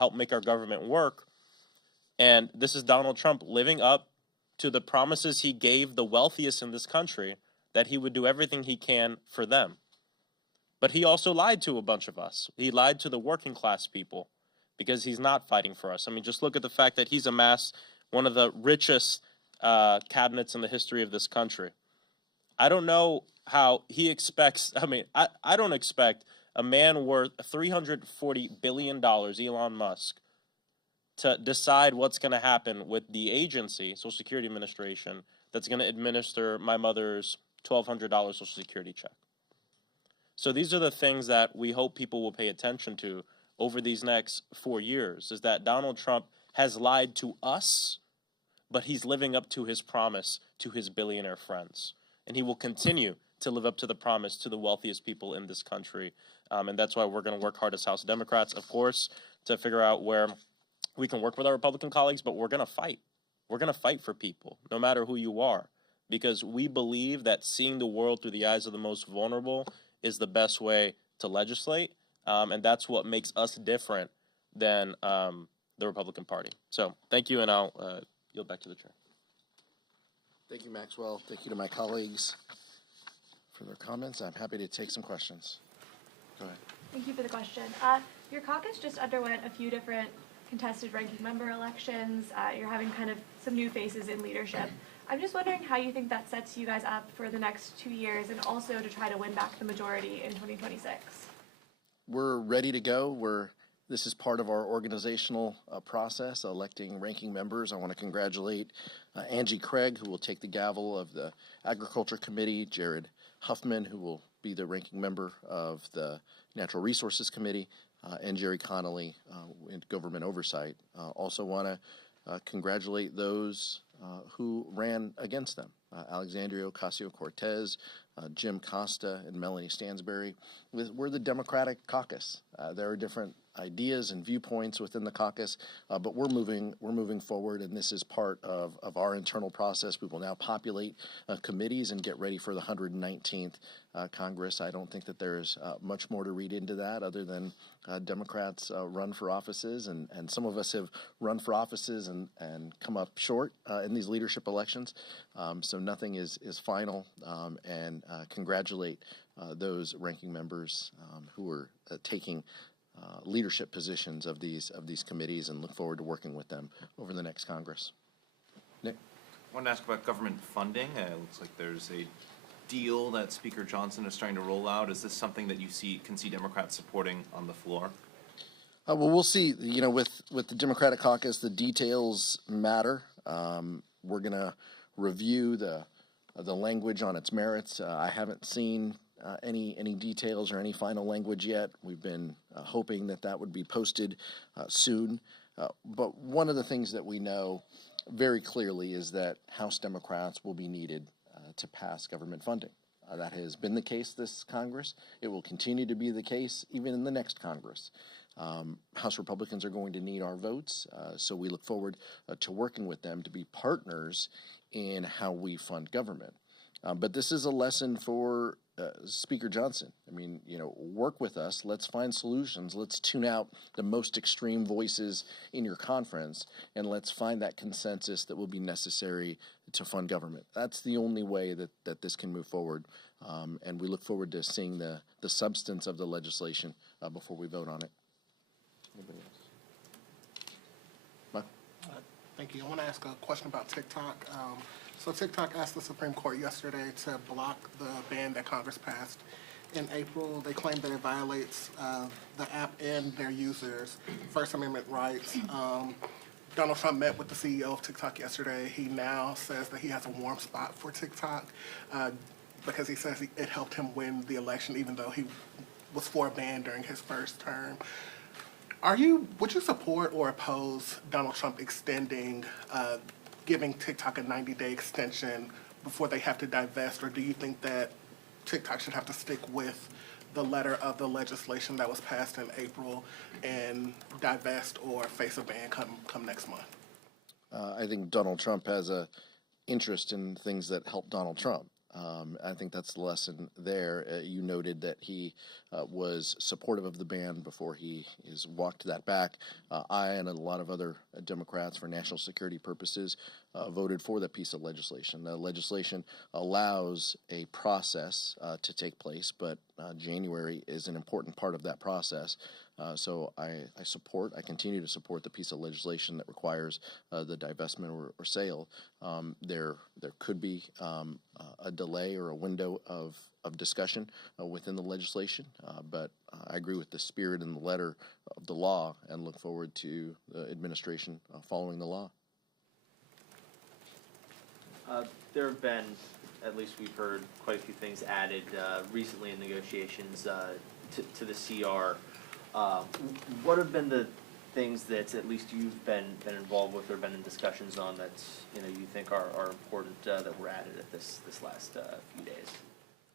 help make our government work. And this is Donald Trump living up to the promises he gave the wealthiest in this country, that he would do everything he can for them. But he also lied to a bunch of us. He lied to the working class people because he's not fighting for us. I mean, just look at the fact that he's amassed one of the richest cabinets in the history of this country. I don't know how he expects, I don't expect a man worth $340 billion, Elon Musk, to decide what's going to happen with the agency, Social Security Administration, that's going to administer my mother's $1,200 Social Security check. So these are the things that we hope people will pay attention to over these next 4 years, is that Donald Trump has lied to us, but he's living up to his promise to his billionaire friends. And he will continue to live up to the promise to the wealthiest people in this country. And that's why we're going to work hard as House Democrats, of course, to figure out where we can work with our Republican colleagues, but we're going to fight. We're going to fight for people, no matter who you are, because we believe that seeing the world through the eyes of the most vulnerable is the best way to legislate, and that's what makes us different than the Republican Party. So thank you, and I'll yield back to the chair. Thank you, Maxwell. Thank you to my colleagues for their comments. I'm happy to take some questions. Go ahead. Thank you for the question. Your caucus just underwent a few different contested ranking member elections. You're having kind of some new faces in leadership. I'm just wondering how you think that sets you guys up for the next 2 years and also to try to win back the majority in 2026. We're ready to go. This is part of our organizational process, electing ranking members. I want to congratulate Angie Craig, who will take the gavel of the Agriculture Committee, Jared Huffman, who will be the ranking member of the Natural Resources Committee, and Jerry Connolly in Government Oversight. Also want to congratulate those who ran against them, Alexandria Ocasio-Cortez, Jim Costa, and Melanie Stansbury. We're the Democratic caucus. There are different ideas and viewpoints within the caucus, but we're moving forward, and this is part of our internal process. We will now populate committees and get ready for the 119th Congress. I don't think that there's much more to read into that other than Democrats run for offices, and some of us have run for offices and come up short in these leadership elections. So nothing is final, and congratulate those ranking members who are taking leadership positions of these committees, and look forward to working with them over the next Congress. Nick? I wanted to ask about government funding. It looks like there's a deal that Speaker Johnson is trying to roll out. Is this something that you can see Democrats supporting on the floor? Well, we'll see. You know, with the Democratic caucus, the details matter. We're going to review the language on its merits. I haven't seen any details or any final language yet. We've been hoping that would be posted soon. But one of the things that we know very clearly is that House Democrats will be needed to pass government funding. That has been the case this Congress. It will continue to be the case even in the next Congress. House Republicans are going to need our votes, so we look forward to working with them to be partners in how we fund government. But this is a lesson for Speaker Johnson. I mean, work with us. Let's find solutions. Let's tune out the most extreme voices in your conference, and let's find that consensus that will be necessary to fund government. That's the only way that this can move forward, and we look forward to seeing the substance of the legislation before we vote on it. Anybody else? Mike? Thank you. I want to ask a question about TikTok. So TikTok asked the Supreme Court yesterday to block the ban that Congress passed in April. They claim that it violates the app and their users' First Amendment rights. Donald Trump met with the CEO of TikTok yesterday. He now says that he has a warm spot for TikTok because he says it helped him win the election, even though he was for a ban during his first term. Would you support or oppose Donald Trump extending giving TikTok a 90-day extension before they have to divest, or do you think that TikTok should have to stick with the letter of the legislation that was passed in April and divest or face a ban come next month? I think Donald Trump has a interest in things that help Donald Trump. I think that's the lesson there. You noted that he was supportive of the ban before he is walked that back. I and a lot of other Democrats, for national security purposes, voted for that piece of legislation. The legislation allows a process to take place, but January is an important part of that process. So I continue to support the piece of legislation that requires the divestment or sale. There could be a delay or a window of discussion within the legislation, but I agree with the spirit and the letter of the law and look forward to the administration following the law. There have been, at least we've heard, quite a few things added recently in negotiations to the CR. What have been the things that at least you've been involved with or been in discussions on that you think are important that were added at this last few days?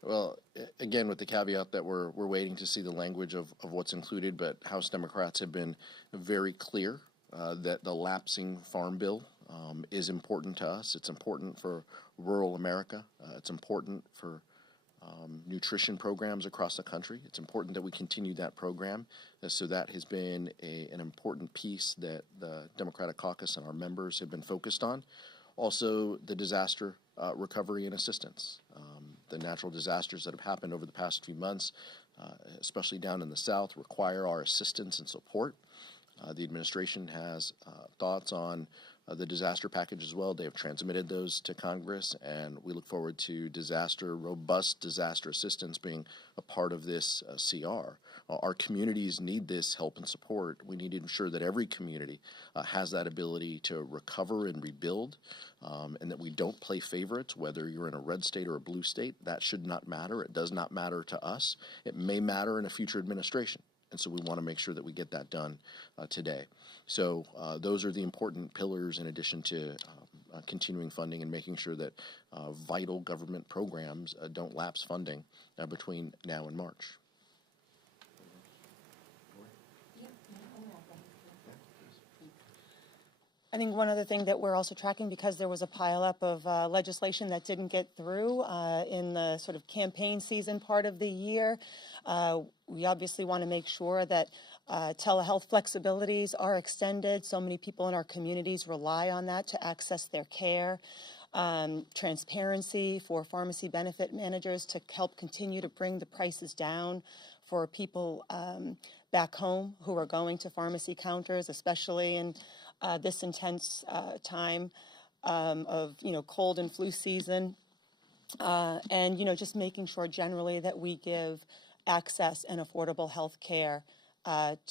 Well, again, with the caveat that we're waiting to see the language of what's included, but House Democrats have been very clear that the lapsing farm bill is important to us. It's important for rural America. It's important for nutrition programs across the country. It's important that we continue that program. So that has been an important piece that the Democratic caucus and our members have been focused on. Also, the disaster recovery and assistance. The natural disasters that have happened over the past few months, especially down in the South, require our assistance and support. The administration has thoughts on the disaster package as well. They have transmitted those to Congress, and we look forward to robust disaster assistance being a part of this CR. Our communities need this help and support. We need to ensure that every community has that ability to recover and rebuild, and that we don't play favorites, whether you're in a red state or a blue state. That should not matter. It does not matter to us. It may matter in a future administration. And so we want to make sure that we get that done today. So those are the important pillars in addition to continuing funding and making sure that vital government programs don't lapse funding between now and March. I think one other thing that we're also tracking, because there was a pileup of legislation that didn't get through in the sort of campaign season part of the year, we obviously want to make sure that telehealth flexibilities are extended. So many people in our communities rely on that to access their care. Transparency for pharmacy benefit managers to help continue to bring the prices down for people back home who are going to pharmacy counters, especially in this intense time of cold and flu season, and just making sure generally that we give access and affordable health care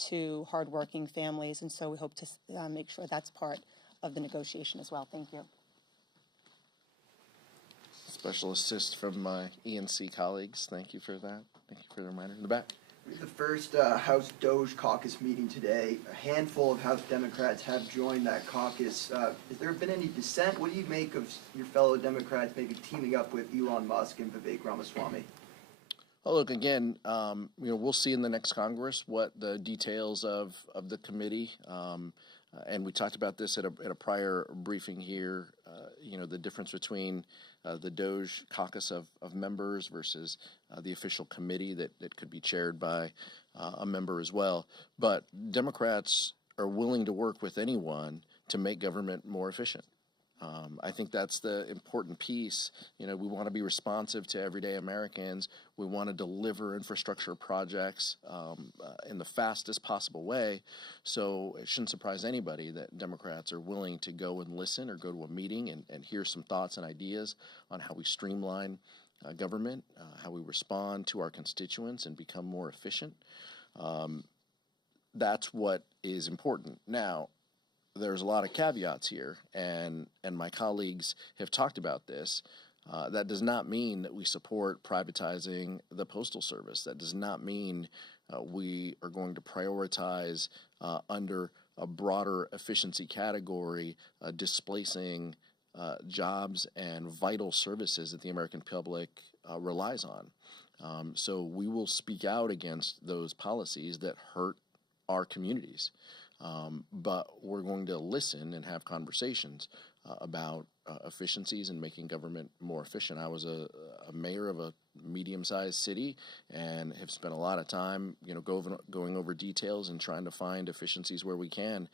to hardworking families, and so we hope to make sure that's part of the negotiation as well. Thank you. Special assist from my ENC colleagues. Thank you for that. Thank you for the reminder. In the back. The first House DOGE caucus meeting today. A handful of House Democrats have joined that caucus. Has there been any dissent? What do you make of your fellow Democrats maybe teaming up with Elon Musk and Vivek Ramaswamy? Well, look, again, we'll see in the next Congress what the details of the committee, and we talked about this at a prior briefing here, the difference between the DOGE caucus of members versus the official committee that could be chaired by a member as well. But Democrats are willing to work with anyone to make government more efficient. I think that's the important piece. We want to be responsive to everyday Americans. We want to deliver infrastructure projects in the fastest possible way. So it shouldn't surprise anybody that Democrats are willing to go and listen or go to a meeting and hear some thoughts and ideas on how we streamline government, how we respond to our constituents and become more efficient. That's what is important. Now, there's a lot of caveats here, and my colleagues have talked about this. That does not mean that we support privatizing the Postal Service. That does not mean we are going to prioritize under a broader efficiency category displacing jobs and vital services that the American public relies on. So we will speak out against those policies that hurt our communities. But we're going to listen and have conversations about efficiencies and making government more efficient. I was a mayor of a medium-sized city and have spent a lot of time, going over details and trying to find efficiencies where we can.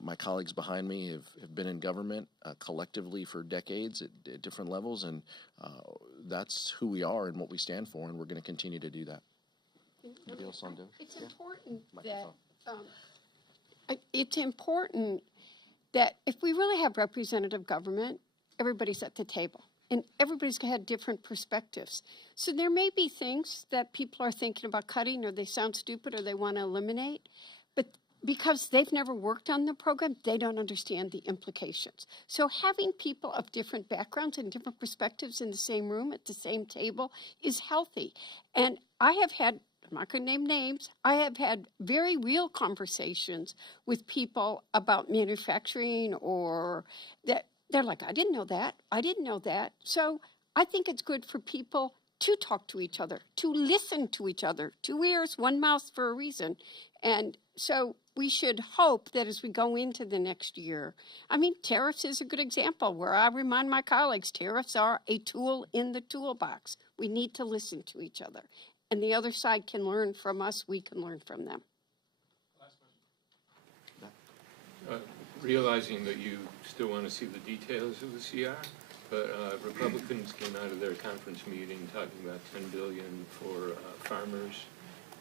My colleagues behind me have been in government collectively for decades at different levels, and that's who we are and what we stand for, and we're going to continue to do that. It's important it's important that if we really have representative government, everybody's at the table. And everybody's had different perspectives. So there may be things that people are thinking about cutting, or they sound stupid, or they want to eliminate. But because they've never worked on the program, they don't understand the implications. So having people of different backgrounds and different perspectives in the same room at the same table is healthy. And I have had, I'm not going to name names, I have had very real conversations with people about manufacturing, or that they're like, I didn't know that. I didn't know that. So I think it's good for people to talk to each other, to listen to each other. 2 ears, 1 mouth for a reason. And so we should hope that as we go into the next year, I mean, tariffs is a good example where I remind my colleagues, tariffs are a tool in the toolbox. We need to listen to each other. And the other side can learn from us, we can learn from them. Realizing that you still want to see the details of the CR, but Republicans came out of their conference meeting talking about $10 billion for farmers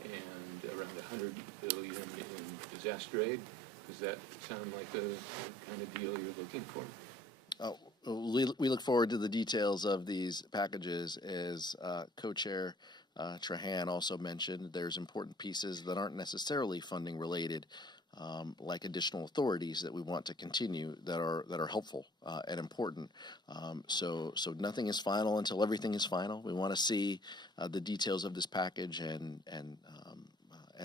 and around $100 billion in disaster aid. Does that sound like the kind of deal you're looking for? We look forward to the details of these packages. As co-chair Trahan also mentioned, there's important pieces that aren't necessarily funding related, like additional authorities that we want to continue that are helpful and important. So nothing is final until everything is final. We want to see the details of this package, and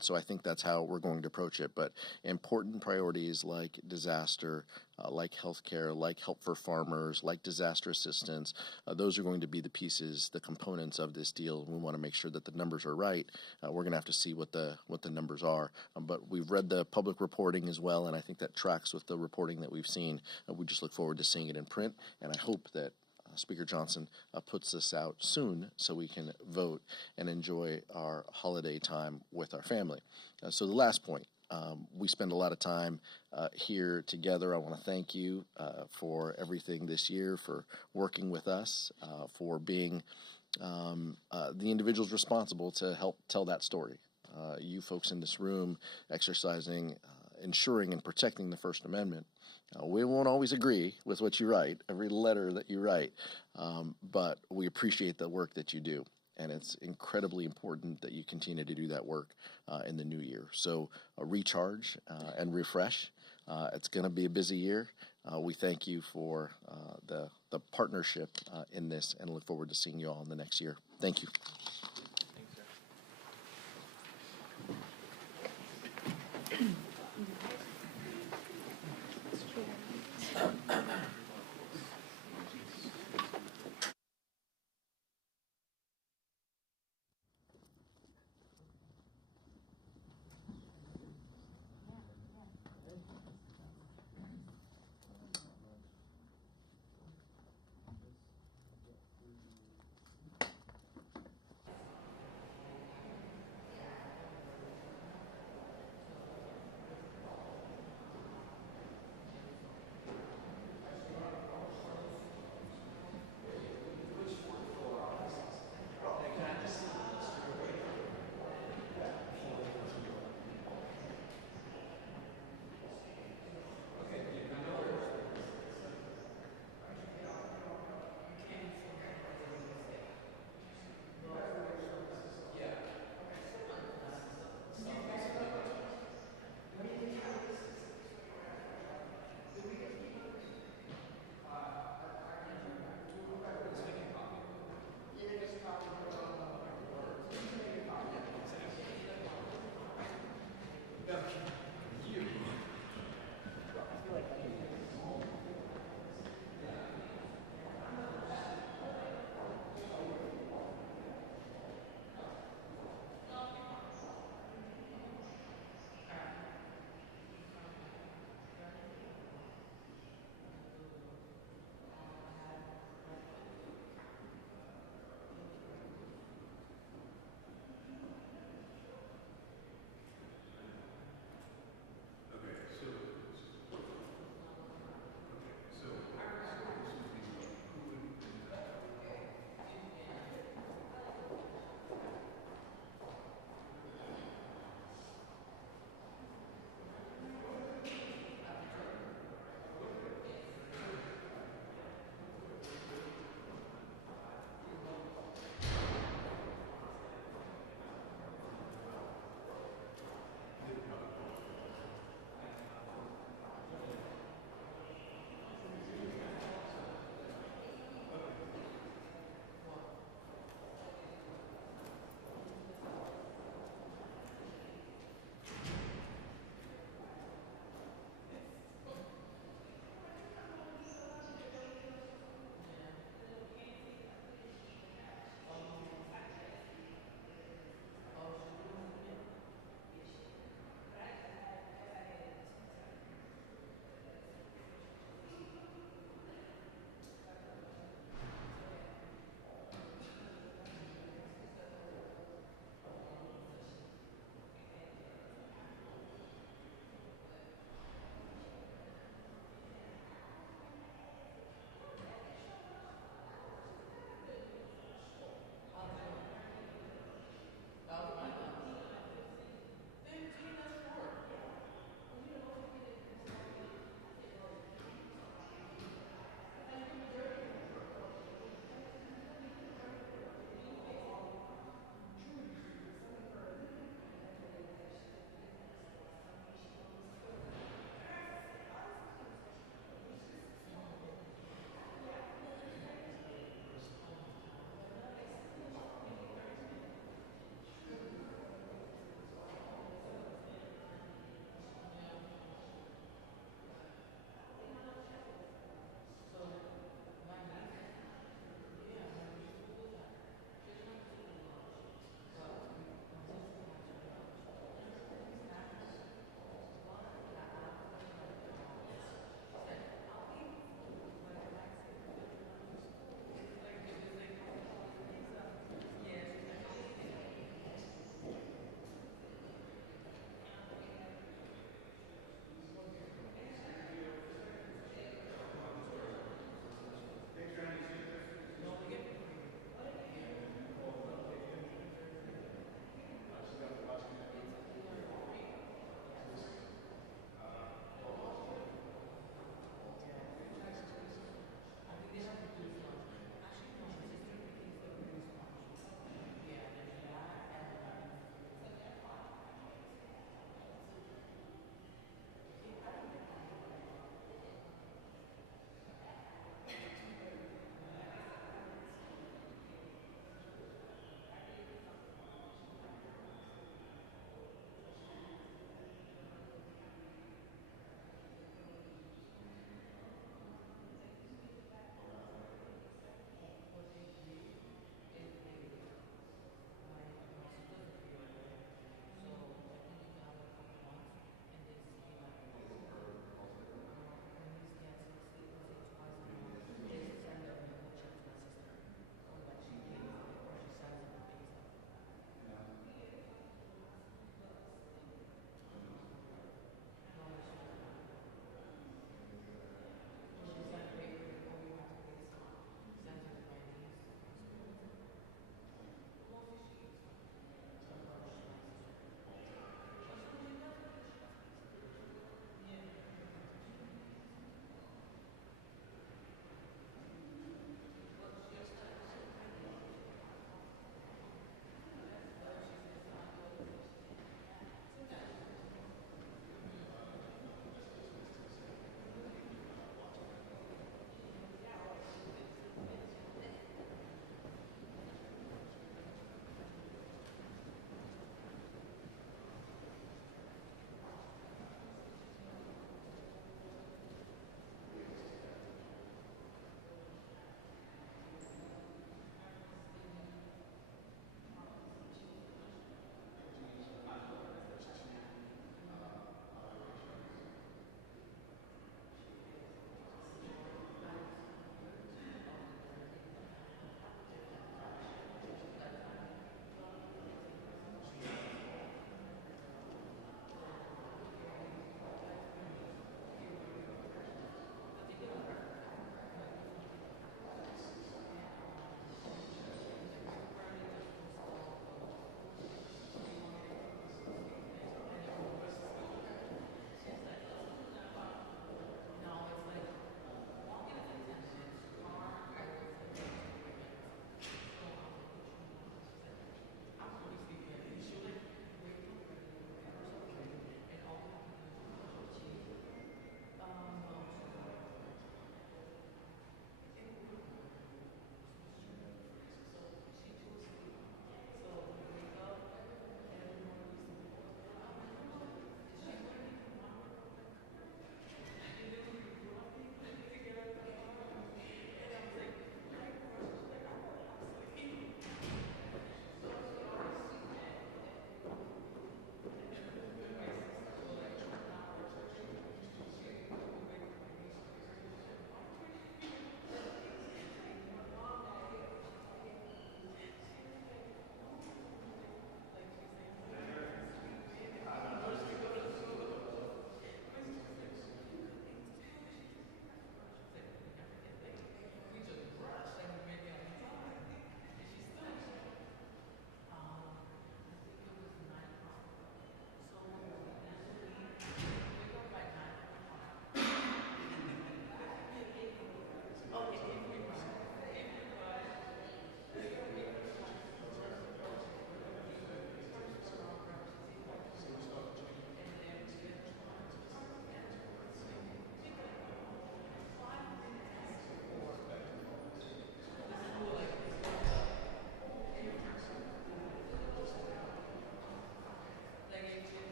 so I think that's how we're going to approach it. But important priorities like disaster, like healthcare, like help for farmers, like disaster assistance, those are going to be the pieces, the components of this deal. We want to make sure that the numbers are right. We're going to have to see what the numbers are. But we've read the public reporting as well, and I think that tracks with the reporting that we've seen. We just look forward to seeing it in print, and I hope that Speaker Johnson puts this out soon so we can vote and enjoy our holiday time with our family. So the last point, we spend a lot of time here together. I want to thank you for everything this year, for working with us, for being the individuals responsible to help tell that story. You folks in this room exercising, ensuring and protecting the First Amendment. We won't always agree with what you write, every letter that you write, but we appreciate the work that you do. And it's incredibly important that you continue to do that work in the new year. So recharge and refresh. It's going to be a busy year. We thank you for the partnership in this, and look forward to seeing you all in the next year. Thank you.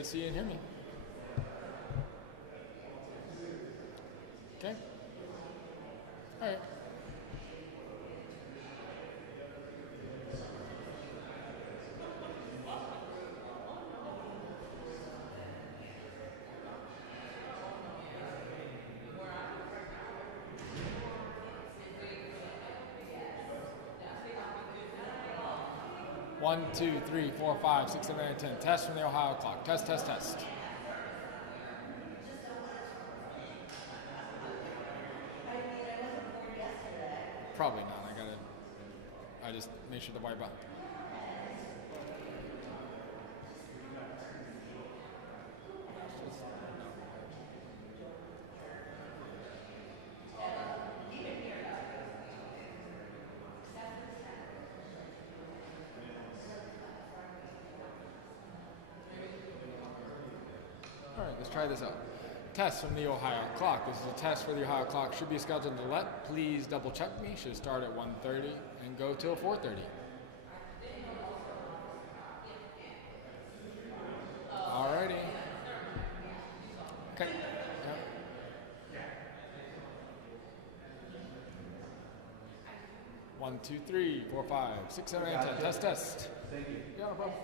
guys see and hear me. Okay. All right. One, 2, 3, 4, 5, 6, 7, 8, 10. Test from the Ohio clock. Test, test, test. Probably not. I just make sure the white button. All right, let's try this out. Test from the Ohio clock. This is a test for the Ohio clock. Should be scheduled to let. Please double check me. Should start at 1:30 and go till 4:30. Alrighty. Okay. Yep. 1, 2, 3, 4, 5, 6, 7, 8, 10. Test, test. Thank you. Yeah, no problem.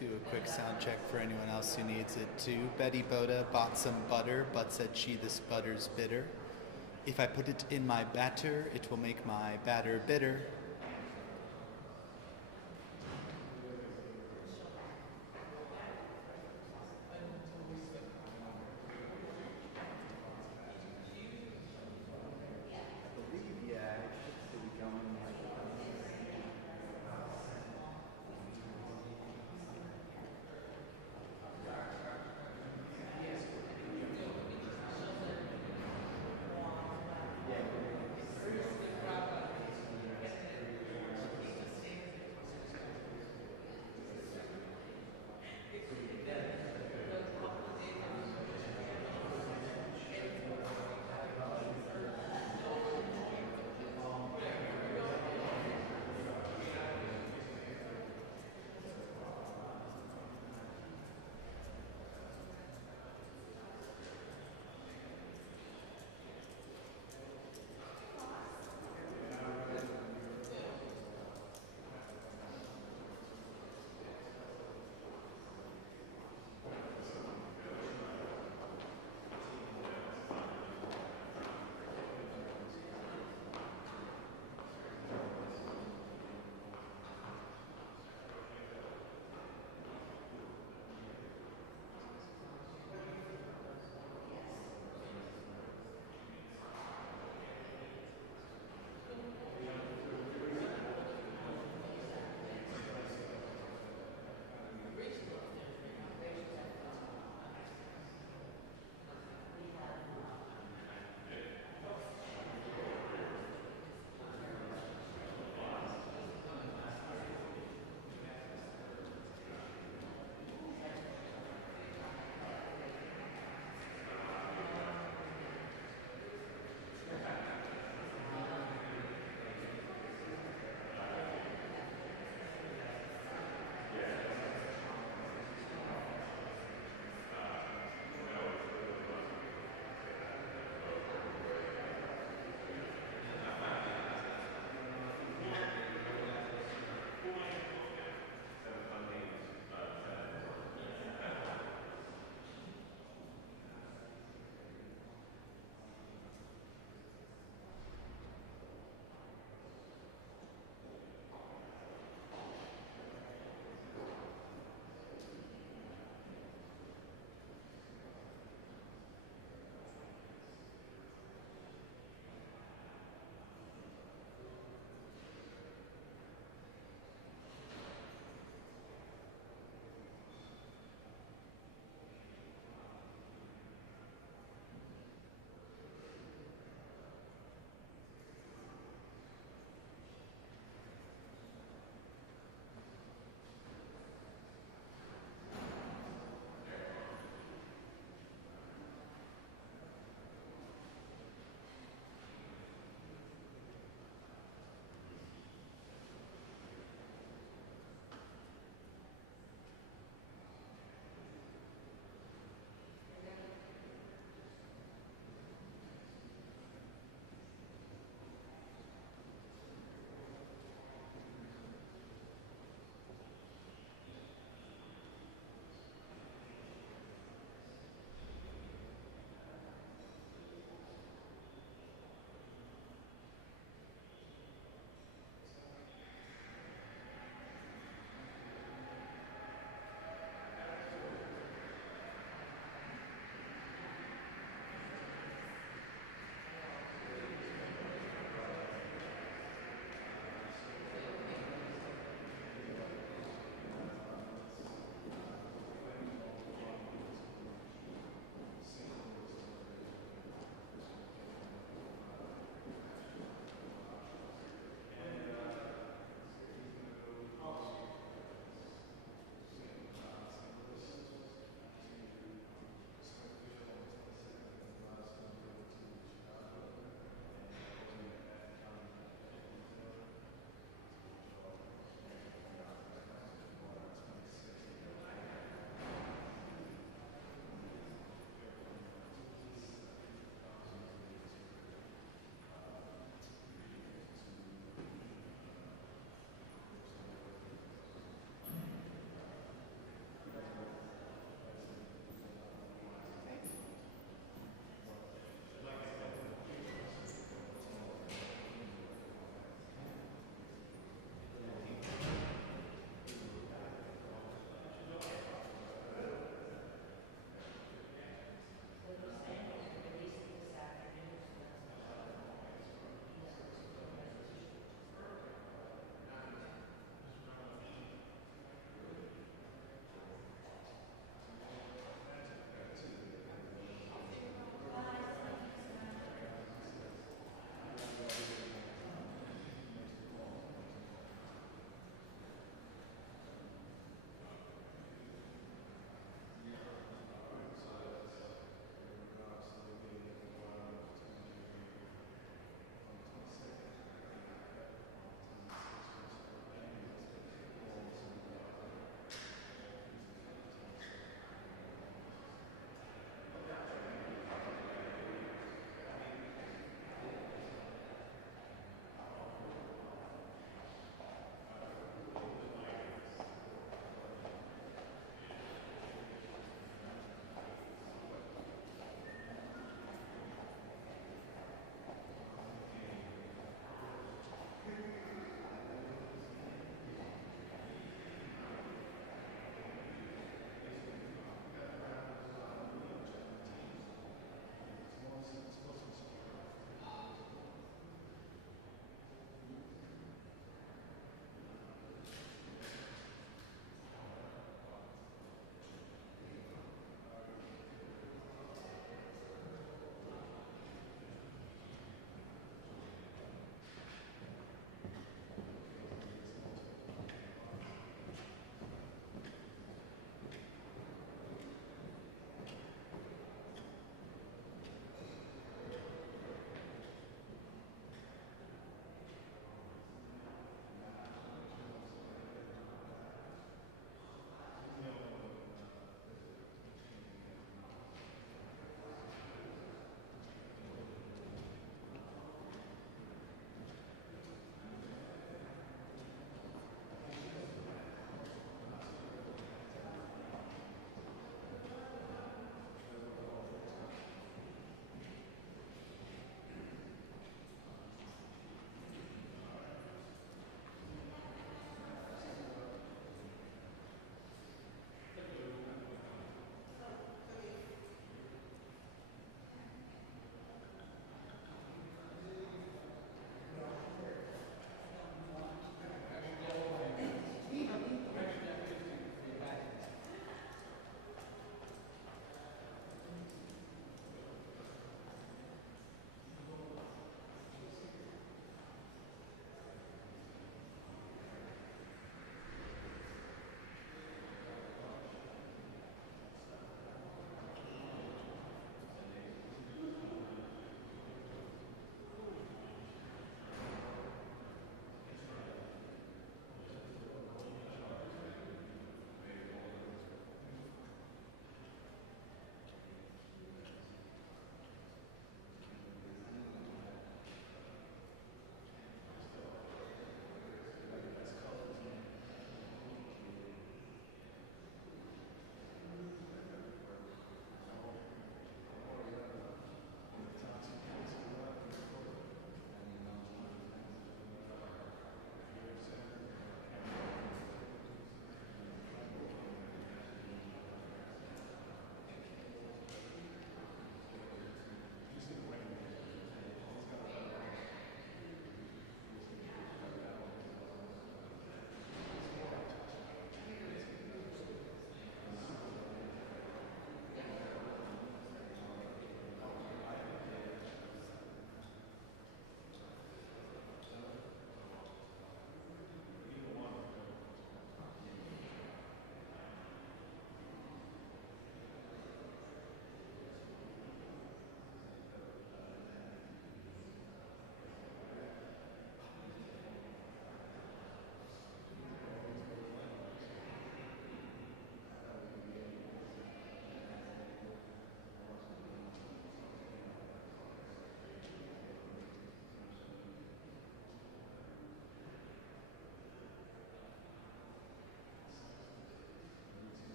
Do a quick sound check for anyone else who needs it too. Betty Boda bought some butter, but said she this butter's bitter. If I put it in my batter, it will make my batter bitter.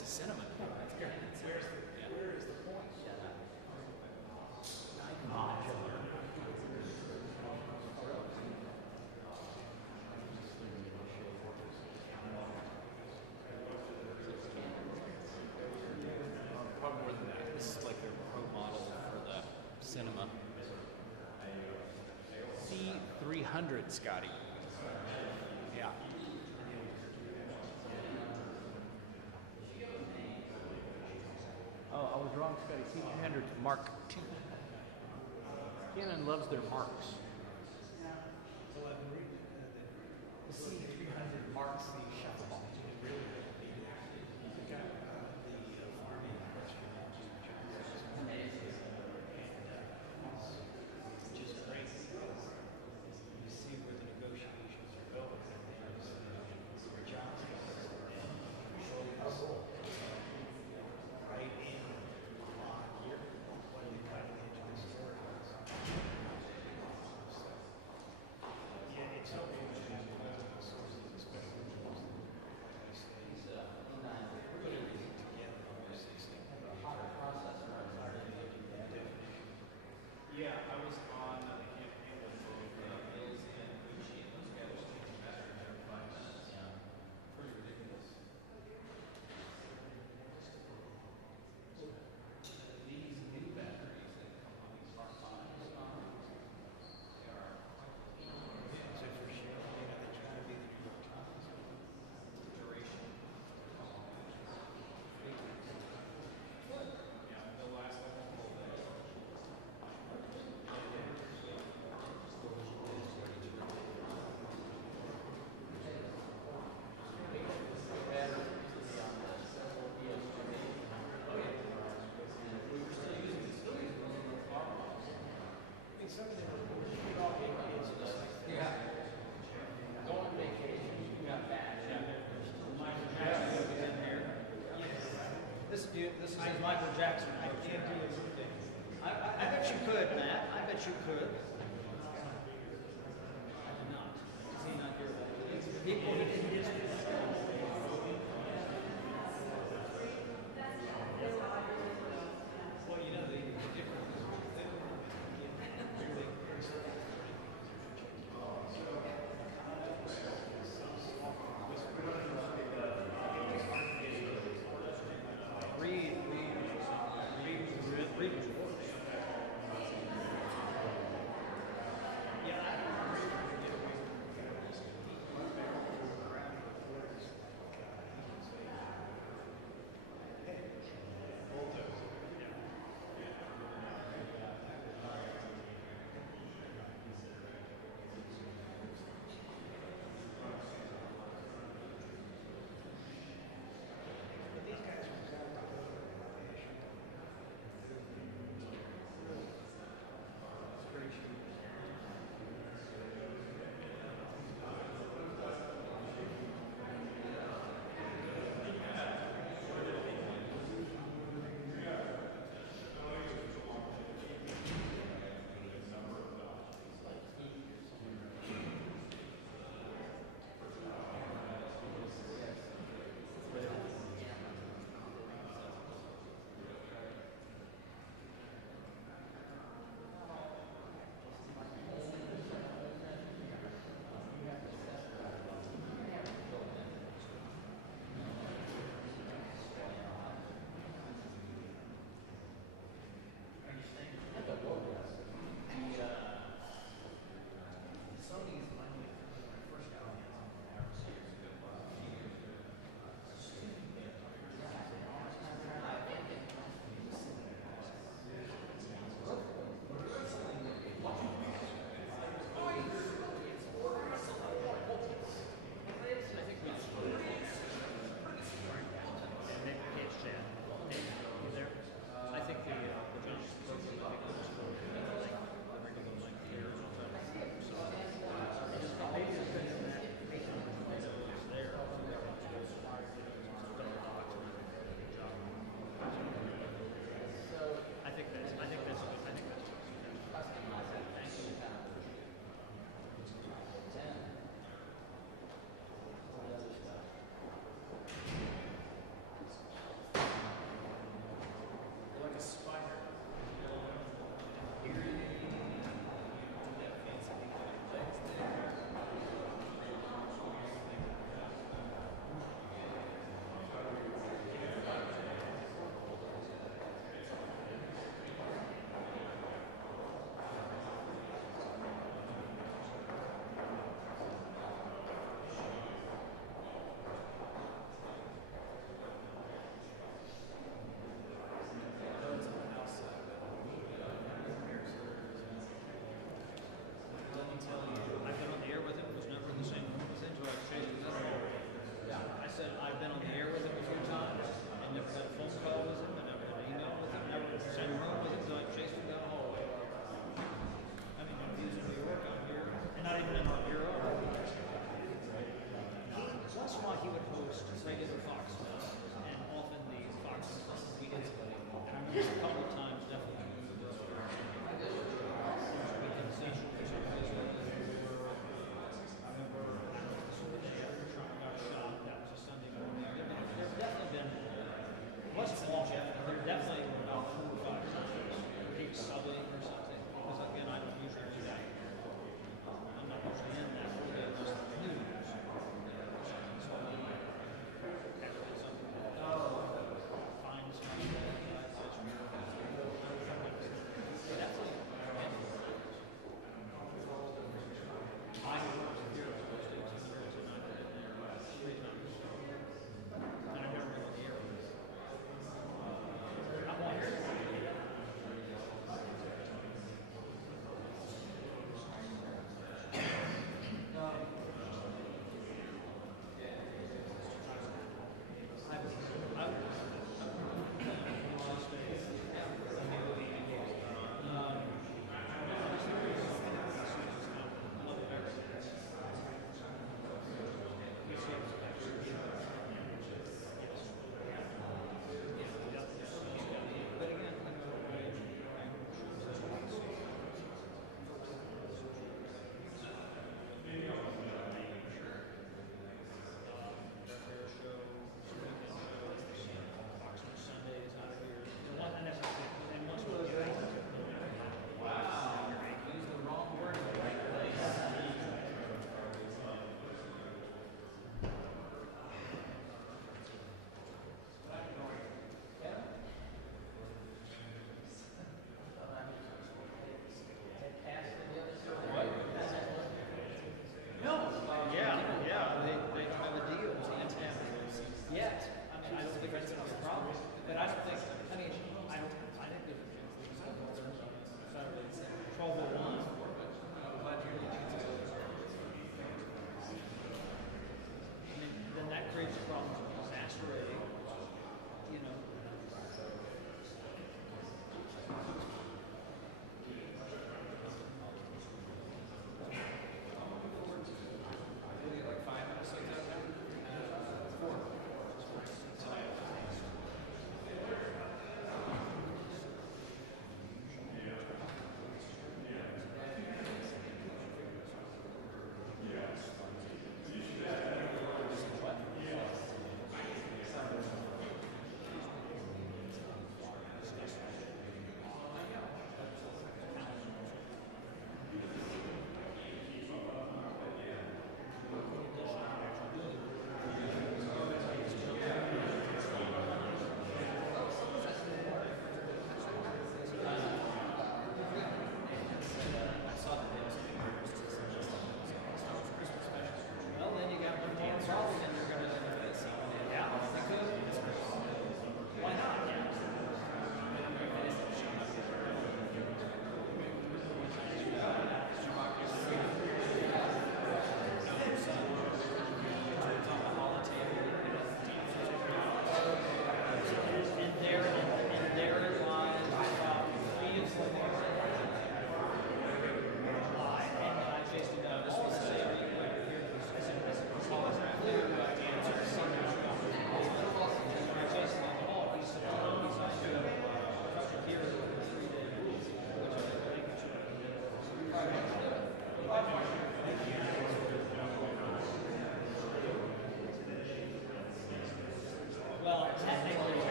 it's a cinnamon. Where is the point? Probably more than that. This is like their pro model for the cinema. C300, Scotty. Yeah. Oh, I was wrong, Scotty. C300 Mark II. Canon loves their marks. The C300 marks the shuffleball. Just great. You see where the negotiations are going. Where Johnson right in here. What are they cutting into the story? Yeah, it's helpful to have the sources, especially the ones that put everything together on the system. Yeah, I was on the campaign with Bills and Gucci, and those guys are taking batteries every 5 minutes. Pretty ridiculous. These new batteries that come on these smartphones, they are quite clean. So for sure, you know, that you're going to be the New York Times. Duration. Yeah, they'll last like a whole day. This is Michael Jackson. I can't do anything. I bet you could, Matt. I bet you could. I did not. Does he not hear that? People he didn't get. Well, you know, the difference is read was worse. Yeah, I don't agree with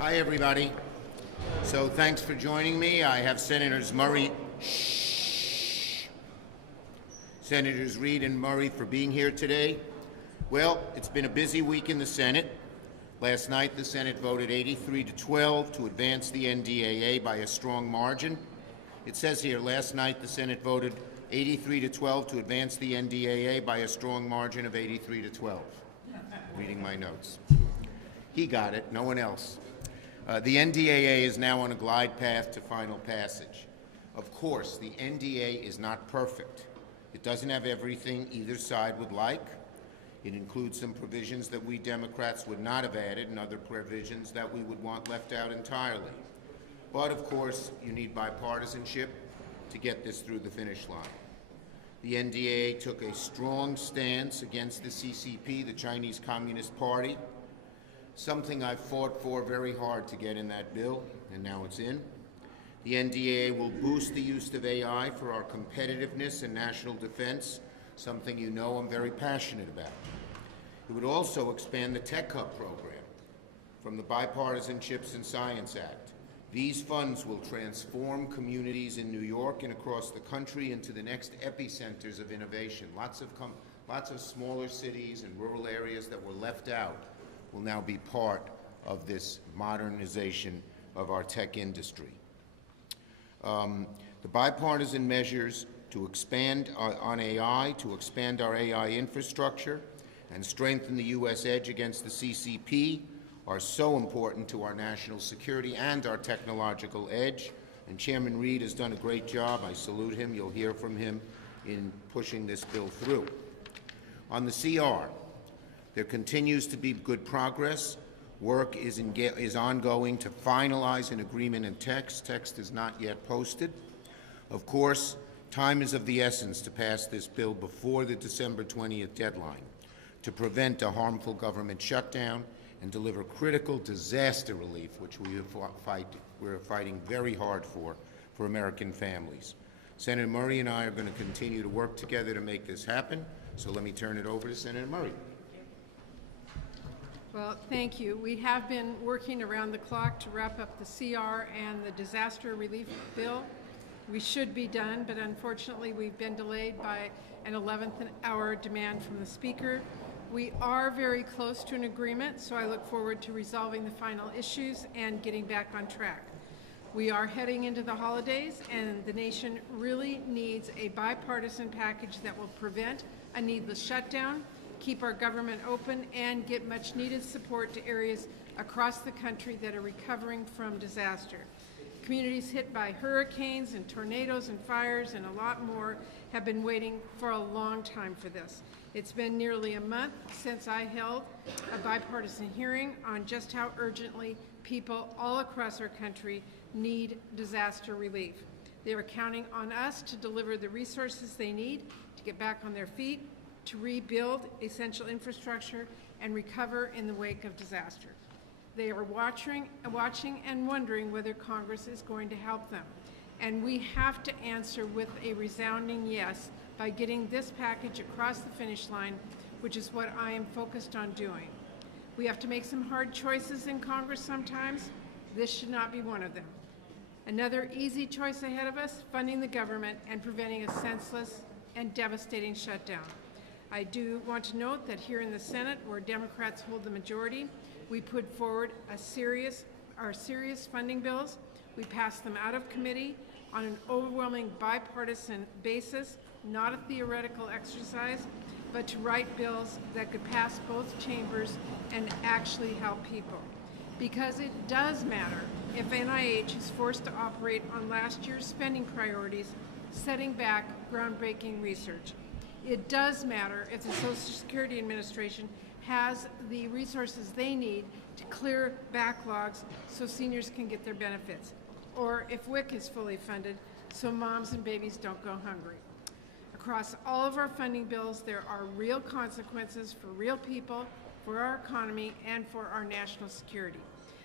Hi, everybody. So thanks for joining me. I have Senators Senators Reid and Murray for being here today. Well, it's been a busy week in the Senate. Last night, the Senate voted 83-12 to advance the NDAA by a strong margin. It says here, last night, the Senate voted 83-12 to advance the NDAA by a strong margin of 83-12. Reading my notes. He got it, no one else. The NDAA is now on a glide path to final passage. Of course, the NDAA is not perfect. It doesn't have everything either side would like. It includes some provisions that we Democrats would not have added and other provisions that we would want left out entirely. But of course, you need bipartisanship to get this through the finish line. The NDAA took a strong stance against the CCP, the Chinese Communist Party, something I've fought for very hard to get in that bill, and now it's in. The NDAA will boost the use of AI for our competitiveness and national defense, something you know I'm very passionate about. It would also expand the Tech Hub program from the Bipartisan Chips and Science Act. These funds will transform communities in New York and across the country into the next epicenters of innovation. Lots of smaller cities and rural areas that were left out will now be part of this modernization of our tech industry. The bipartisan measures to expand on AI, to expand our AI infrastructure, and strengthen the U.S. edge against the CCP are so important to our national security and our technological edge. And Chairman Reid has done a great job. I salute him. You'll hear from him in pushing this bill through. On the CR, there continues to be good progress. Work is ongoing to finalize an agreement in text. Text is not yet posted. Of course, time is of the essence to pass this bill before the December 20th deadline to prevent a harmful government shutdown and deliver critical disaster relief, which we're fighting very hard for American families. Senator Murray and I are going to continue to work together to make this happen. So let me turn it over to Senator Murray. Well, thank you. We have been working around the clock to wrap up the CR and the disaster relief bill. We should be done, but unfortunately we've been delayed by an 11th hour demand from the Speaker. We are very close to an agreement, so I look forward to resolving the final issues and getting back on track. We are heading into the holidays, and the nation really needs a bipartisan package that will prevent a needless shutdown, keep our government open, and get much needed support to areas across the country that are recovering from disaster. Communities hit by hurricanes and tornadoes and fires and a lot more have been waiting for a long time for this. It's been nearly a month since I held a bipartisan hearing on just how urgently people all across our country need disaster relief. They are counting on us to deliver the resources they need to get back on their feet, to rebuild essential infrastructure, and recover in the wake of disaster. They are watching and wondering whether Congress is going to help them. And we have to answer with a resounding yes by getting this package across the finish line, which is what I am focused on doing. We have to make some hard choices in Congress sometimes. This should not be one of them. Another easy choice ahead of us, funding the government and preventing a senseless and devastating shutdown. I do want to note that here in the Senate, where Democrats hold the majority, we put forward our serious funding bills. We passed them out of committee on an overwhelming bipartisan basis, not a theoretical exercise, but to write bills that could pass both chambers and actually help people. Because it does matter if NIH is forced to operate on last year's spending priorities, setting back groundbreaking research. It does matter if the Social Security Administration has the resources they need to clear backlogs so seniors can get their benefits, or if WIC is fully funded so moms and babies don't go hungry. Across all of our funding bills, there are real consequences for real people, for our economy, and for our national security.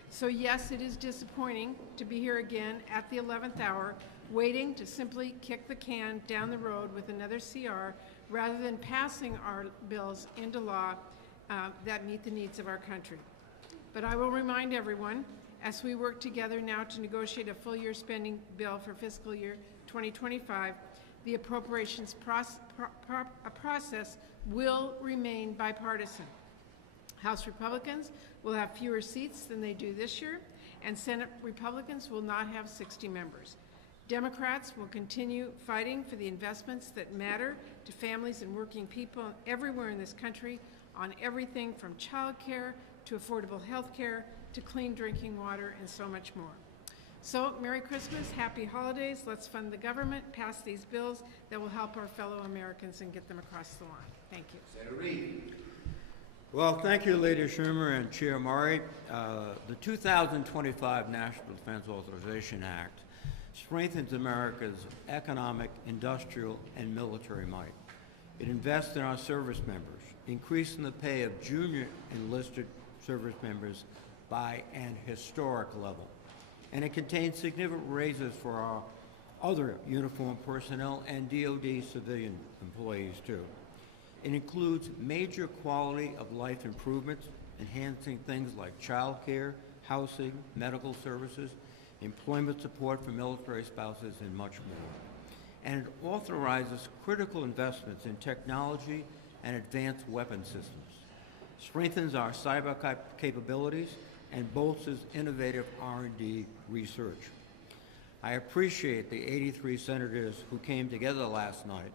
So yes, it is disappointing to be here again at the 11th hour, waiting to simply kick the can down the road with another CR, rather than passing our bills into law that meet the needs of our country. But I will remind everyone, As we work together now to negotiate a full year spending bill for fiscal year 2025, the appropriations process will remain bipartisan. House Republicans will have fewer seats than they do this year, and Senate Republicans will not have 60 members. Democrats will continue fighting for the investments that matter to families and working people everywhere in this country on everything from child care to affordable health care to clean drinking water and so much more. So, Merry Christmas, Happy Holidays, let's fund the government, pass these bills that will help our fellow Americans and get them across the line. Thank you. Senator Reid. Well, thank you, Leader Schumer and Chair Murray. The 2025 National Defense Authorization Act strengthens America's economic, industrial, and military might. It invests in our service members, increasing the pay of junior enlisted service members by an historic level. And it contains significant raises for our other uniformed personnel and DOD civilian employees, too. It includes major quality of life improvements, enhancing things like child care, housing, medical services, employment support for military spouses, and much more. And it authorizes critical investments in technology and advanced weapon systems, strengthens our cyber capabilities, and bolsters innovative R&D research. I appreciate the 83 senators who came together last night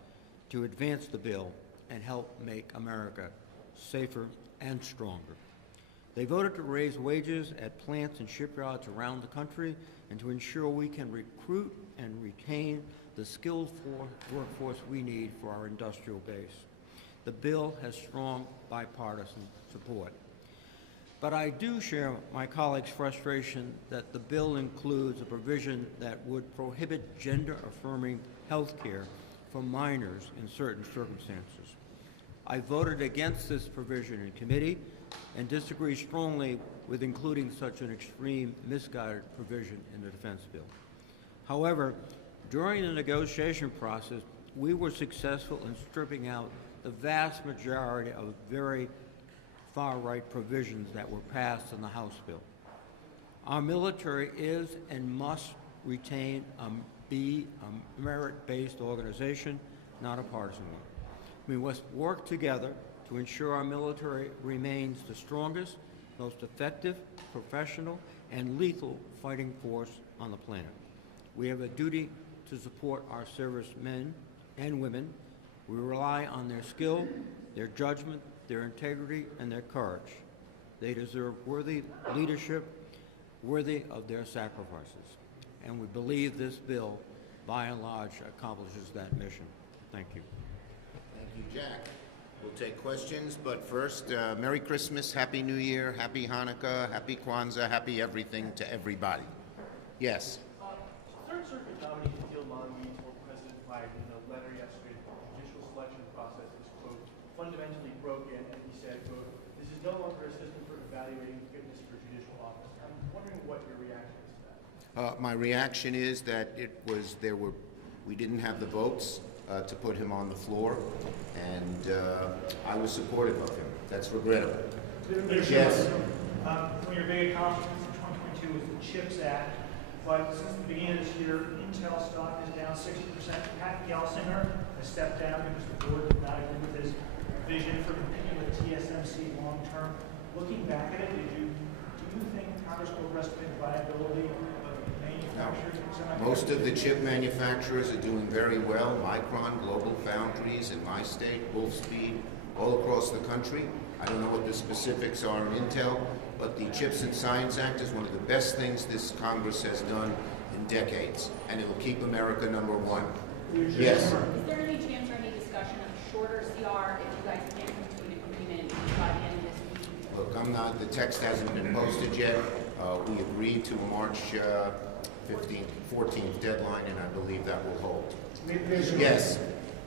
to advance the bill and help make America safer and stronger. They voted to raise wages at plants and shipyards around the country and to ensure we can recruit and retain the skilled workforce we need for our industrial base. The bill has strong bipartisan support. But I do share my colleagues' frustration that the bill includes a provision that would prohibit gender-affirming health care for minors in certain circumstances. I voted against this provision in committee and disagree strongly with including such an extreme, misguided provision in the defense bill. However, during the negotiation process, we were successful in stripping out the vast majority of very far-right provisions that were passed in the House bill. Our military is and must retain be a merit-based organization, not a partisan one. We must work together to ensure our military remains the strongest, most effective, professional, and lethal fighting force on the planet. We have a duty to support our servicemen and women. We rely on their skill, their judgment, their integrity, and their courage. They deserve worthy leadership, worthy of their sacrifices. And we believe this bill, by and large, accomplishes that mission. Thank you. Thank you, Jack. We'll take questions, but first, Merry Christmas, Happy New Year, Happy Hanukkah, Happy Kwanzaa, Happy everything to everybody. Yes? Third Circuit nominee Deal Monaghan told President Biden in a letter yesterday that the judicial selection process is, quote, fundamentally broken, and he said, quote, this is no longer a system for evaluating fitness for judicial office. I'm wondering what your reaction is to that. My reaction is that we didn't have the votes to put him on the floor, and I was supportive of him. That's regrettable. Yes? One of your big accomplishments in 2022 was the CHIPS Act, but since the beginning of this year, Intel stock is down 60%. Pat Gelsinger has stepped down because the board did not agree with his vision for competing with TSMC long term. Looking back at it, do you think Congress will rest in viability of manufacturers? Most of the chip manufacturers are doing very well. Micron, Global Foundries in my state, Wolfspeed, all across the country. I don't know what the specifics are in Intel, but the CHIPS and Science Act is one of the best things this Congress has done in decades, and it will keep America #1. Yes? Is there any chance or any discussion of a shorter CR if you guys can't come to an agreement by the end of this week? Look, the text hasn't been posted yet. We agreed to a March 15th, 14th deadline, and I believe that will hold. Yes?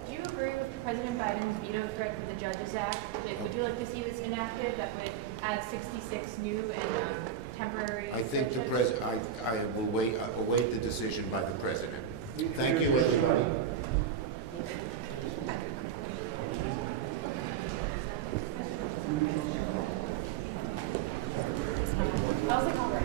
Do you agree with President Biden's veto threat for the Judges Act? Would you like to see this enacted that would add 66 new and temporary? I think the president. I will await the decision by the president. Thank you, everybody. I was like, all right.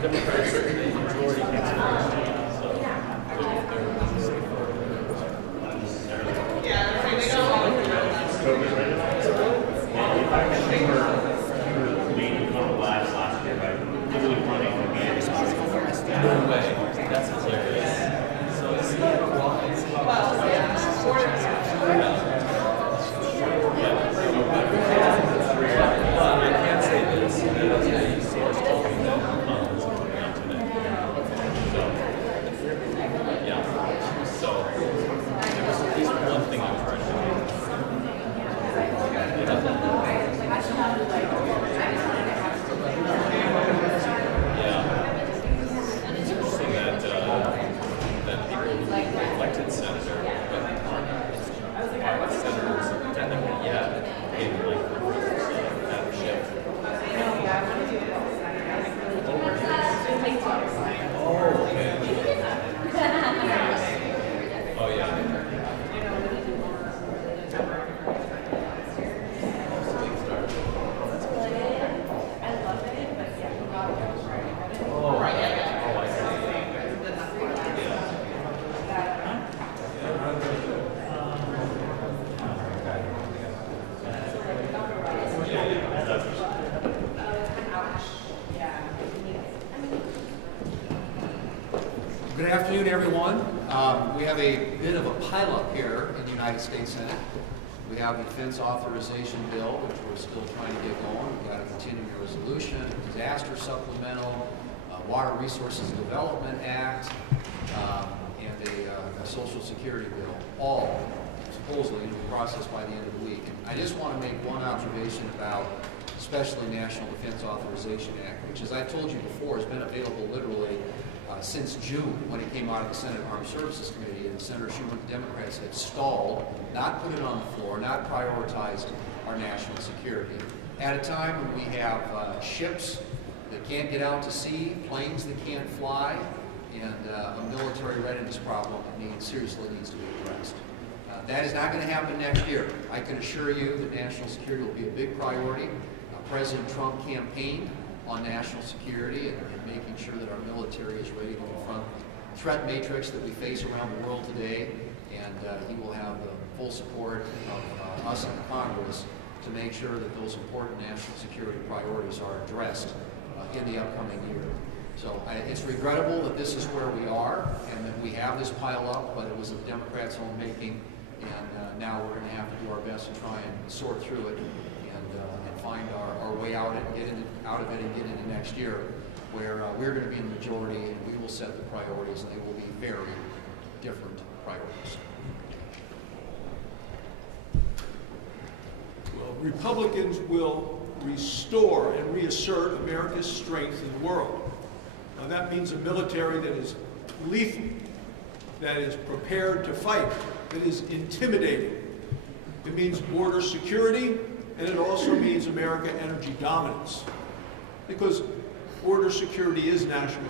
Democrats, the majority gets no way. That's hilarious. So it's I can't say this. You source told me that Muhammad was coming out today. So there was at least one thing I tried to do. It's interesting that people who elected senator, but aren't senators technically yet, maybe like that shift. Oh, okay. Oh, yeah. Good afternoon, everyone. We have a bit of a pileup here in the United States Senate. We have the defense authorization bill, which we're still trying to get going. We've got a continuing resolution, a disaster supplemental, Water Resources Development Act, and a Social Security bill, all supposedly to be processed by the end of the week. And I just want to make one observation about especially National Defense Authorization Act, which, as I told you before, has been available literally since June when it came out of the Senate Armed Services Committee, and Senator Schumer and the Democrats had stalled, not put it on the floor, not prioritized our national security. At a time when we have ships that can't get out to sea, planes that can't fly, and a military readiness problem that seriously needs to be addressed. That is not going to happen next year. I can assure you that national security will be a big priority. President Trump campaigned on national security and making sure that our military is ready to confront the threat matrix that we face around the world today, and he will have the full support of us in Congress to make sure that those important national security priorities are addressed in the upcoming year. So it's regrettable that this is where we are and that we have this pile up, but it was the Democrats' own making, and now we're going to have to do our best to try and sort through it and find our way out and get out of it and get into next year, where we're going to be in the majority and we will set the priorities, and they will be very different priorities. Well, Republicans will restore and reassert America's strength in the world. Now, that means a military that is lethal, that is prepared to fight, that is intimidating. It means border security, and it also means American energy dominance. Because border security is national